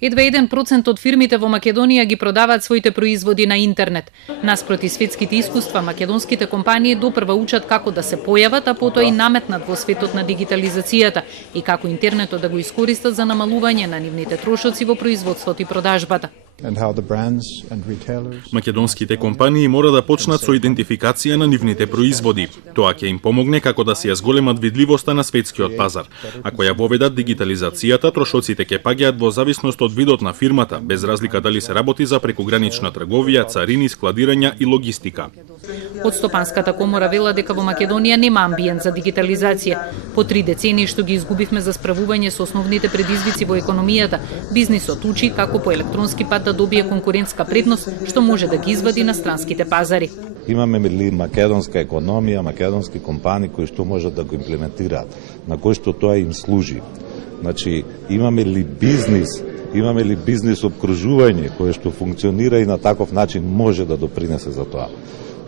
Едва 1% од фирмите во Македонија ги продаваат своите производи на интернет. Наспроти светските искуства, македонските компании допрва учат како да се појават, а потоа и наметнат во светот на дигитализацијата и како интернетот да го искористат за намалување на нивните трошоци во производството и продажбата. Македонските компании мора да почнат со идентификација на нивните производи. Тоа ќе им помогне како да се ја зголемат видливоста на светскиот пазар. Ако ја воведат дигитализацијата, трошоците ќе паѓаат во зависност од видот на фирмата, без разлика дали се работи за прекогранична трговија, царини, складирање и логистика. Од Стопанската комора вела дека во Македонија нема амбиент за дигитализација. По 3 децении што ги изгубивме за справување со основните предизвици во економијата, бизнисот учи како по електронски пат да добие конкурентска предност што може да ги извади на странските пазари. Имаме ли македонска економија, македонски компании кои што можат да го имплементираат, на кој што тоа им служи. Значи, имаме ли бизнис обкружување кое што функционира и на таков начин може да допринесе за тоа.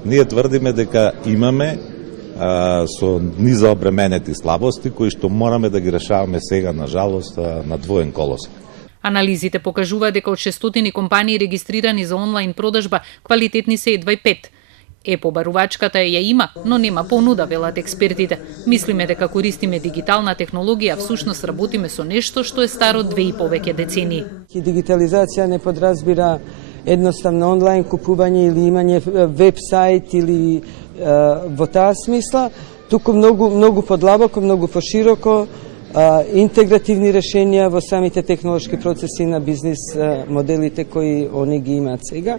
Ние тврдиме дека имаме со низообременети слабости кои што мораме да ги решаваме сега, на жалост, на двоен колосек. Анализите покажуваат дека од 600 компании регистрирани за онлайн продажба, квалитетни се едва и 5. Побарувачката ја има, но нема понуда, велат експертите. Мислиме дека користиме дигитална технологија, всушност работиме со нешто што е старо 2 и повеќе децении. Дигитализација не подразбира едноставно онлайн купување или имање веб-сайт или во таа смисла, туку многу подлабоко, многу пошироко, интегративни решенија во самите технолошки процеси на бизнис моделите кои они ги имаат сега.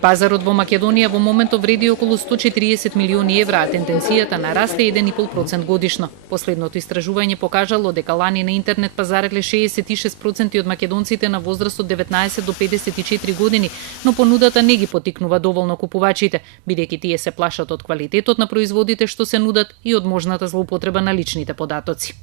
Пазарот во Македонија во моментот вреди околу 140 милиони евра, а тенденцијата на расте 1,5% годишно. Последното истражување покажало дека лани на интернет пазареле 66% од македонците на возраст од 19 до 54 години, но понудата не ги потикнува доволно купувачите, бидејќи тие се плашат од квалитетот на производите што се нудат и од можната злоупотреба на личните податоци.